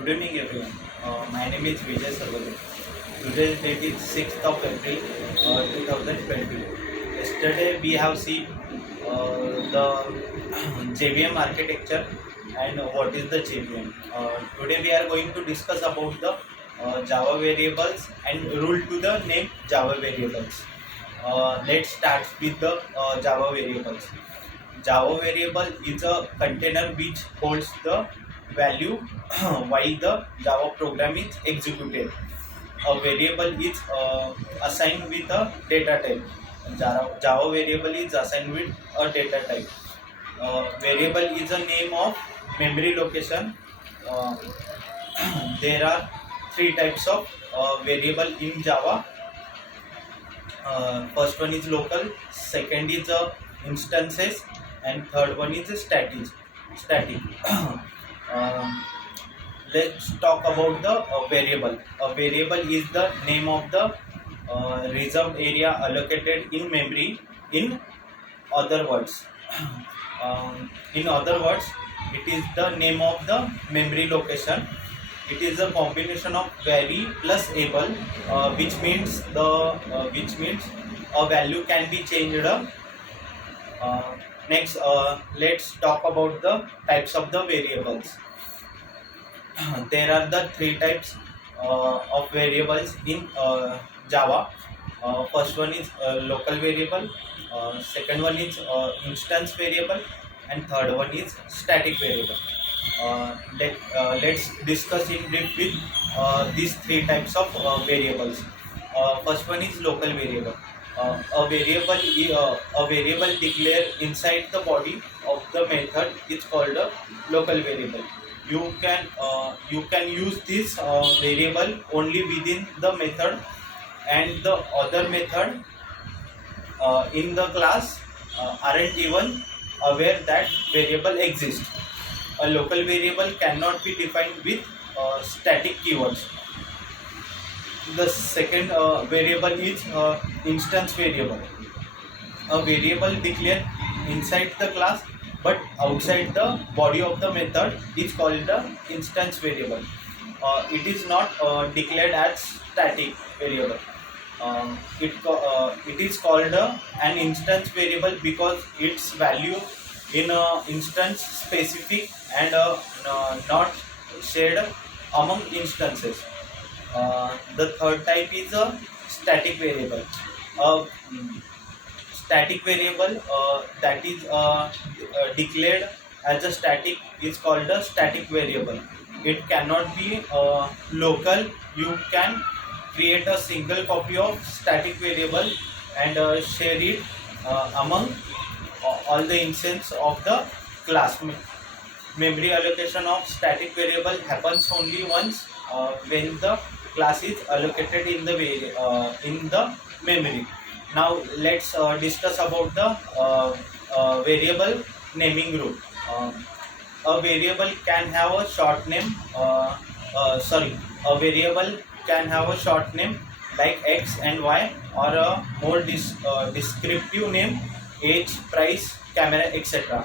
Good evening, everyone. My name is Vijay Sarvade. Today's date is 6th of April 2020. Yesterday, we have seen the JVM architecture and what is the JVM. Today, we are going to discuss about the Java variables and rule to the name Java variables. Let's start with the Java variables. Java variable is a container which holds the value while the Java program is executed. A variable is assigned with a data type. Java variable is assigned with a data type. Variable is a name of memory location. Uh, there are three types of variable in Java. First one is local, second is instances, and third one is static. um, let's talk about the variable. A variable is the name of the reserved area allocated in memory. In other words, in other words, it is the name of the memory location. It is a combination of vary plus able, which means a value can be changed. Next, let's talk about the types of the variables. There are the three types of variables in Java. First one is local variable, second one is instance variable, and third one is static variable. Let's discuss in brief with these three types of variables. First one is local variable. A variable declared inside the body of the method is called a local variable. You can use this variable only within the method, and the other method in the class aren't even aware that variable exists. A local variable cannot be defined with static keywords. The second variable is instance variable. A variable declared inside the class but outside the body of the method is called the instance variable. It is not declared as static variable. It is called an instance variable because its value in instance specific and not shared among instances. The third type is a static variable. A static variable that is declared as a static is called a static variable. It cannot be local. You can create a single copy of static variable and share it among all the instances of the class. Memory allocation of static variable happens only once when the class is allocated in the memory. Now let's discuss about the variable naming rule. A variable can have a short name. A variable can have a short name like X and Y, or a more descriptive name, age, price, camera, etc.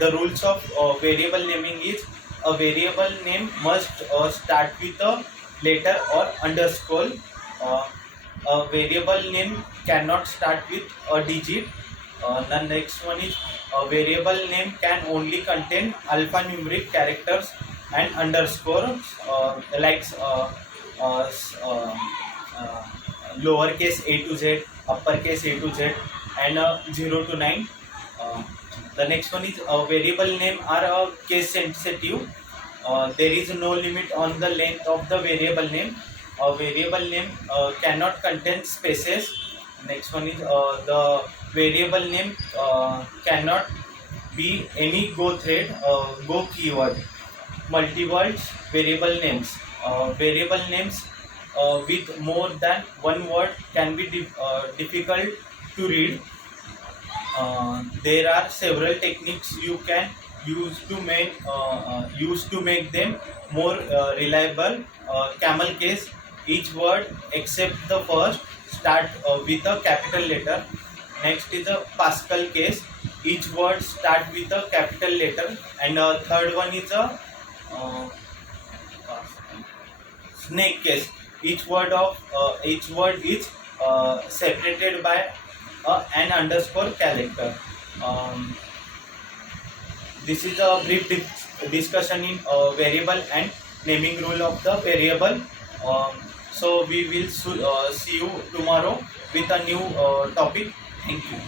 The rules of variable naming is: a variable name must start with a letter or underscore. A variable name cannot start with a digit. The next one is: a variable name can only contain alphanumeric characters and underscores, like lowercase a to z, uppercase a to z, and 0 to 9. The next one is variable name are case sensitive. There is no limit on the length of the variable name. A variable name cannot contain spaces. Next one is the variable name cannot be any Go thread, Go keyword. Multi-words variable names. Variable names with more than one word can be difficult to read. There are several techniques you can use to make them more reliable. Camel case: each word except the first start with a capital letter. Next is a Pascal case: each word start with a capital letter. And third one is a snake case. Each word is separated by an underscore character. Um, this is a brief discussion in variable and naming rule of the variable. So we will see you tomorrow with a new topic. Thank you.